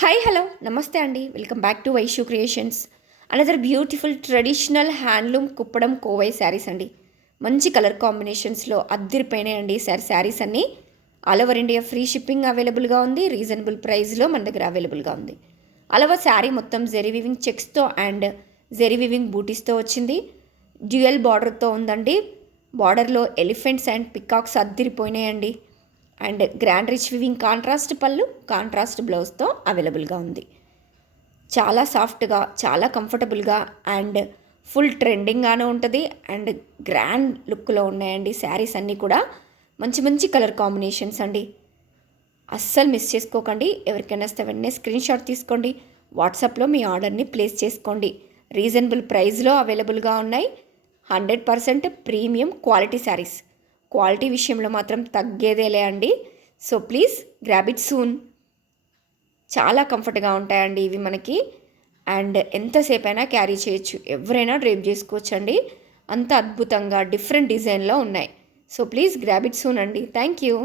Hi hello నమస్తే అండి. Welcome back to Vaishu creations. Another beautiful traditional handloom Kuppadam Kovai saris అండి. మంచి కలర్ కాంబినేషన్స్లో అద్దిరిపోయినాయండి శారీస్ అన్నీ. All over India free shipping అవైలబుల్గా ఉంది. రీజనబుల్ ప్రైస్లో మన దగ్గర అవైలబుల్గా ఉంది. ఆల్ ఓవర్ శారీ మొత్తం జెరీ వివింగ్ చెక్స్తో అండ్ జెరీ వివింగ్ బూటీస్తో వచ్చింది. డ్యూయల్ బార్డర్తో ఉందండి. బార్డర్లో ఎలిఫెంట్స్ అండ్ పికాక్స్ అద్దిరిపోయినాయండి. And grand rich weaving contrast పళ్ళు, కాంట్రాస్ట్ బ్లౌజ్తో అవైలబుల్గా ఉంది. చాలా సాఫ్ట్గా, చాలా కంఫర్టబుల్గా అండ్ ఫుల్ ట్రెండింగ్గానే ఉంటుంది. అండ్ గ్రాండ్ లుక్లో ఉన్నాయండి శారీస్ అన్నీ కూడా. మంచి మంచి కలర్ కాంబినేషన్స్ అండి. అస్సలు మిస్ చేసుకోకండి. ఎవరికైనా వస్తే వెంటనే స్క్రీన్ షాట్ తీసుకోండి. వాట్సాప్లో మీ ఆర్డర్ని ప్లేస్ చేసుకోండి. రీజనబుల్ ప్రైస్లో అవైలబుల్గా ఉన్నాయి. 100% ప్రీమియం క్వాలిటీ శారీస్. క్వాలిటీ విషయంలో మాత్రం తగ్గేదేలే అండి. So please grab it soon. చాలా కంఫర్ట్గా ఉంటాయండి ఇవి మనకి. అండ్ ఎంతసేపు అయినా క్యారీ చేయొచ్చు, ఎవరైనా డ్రైవ్ చేసుకోవచ్చు అండి. అంత అద్భుతంగా డిఫరెంట్ డిజైన్లో ఉన్నాయి. So please grab it soon అండి. Thank you.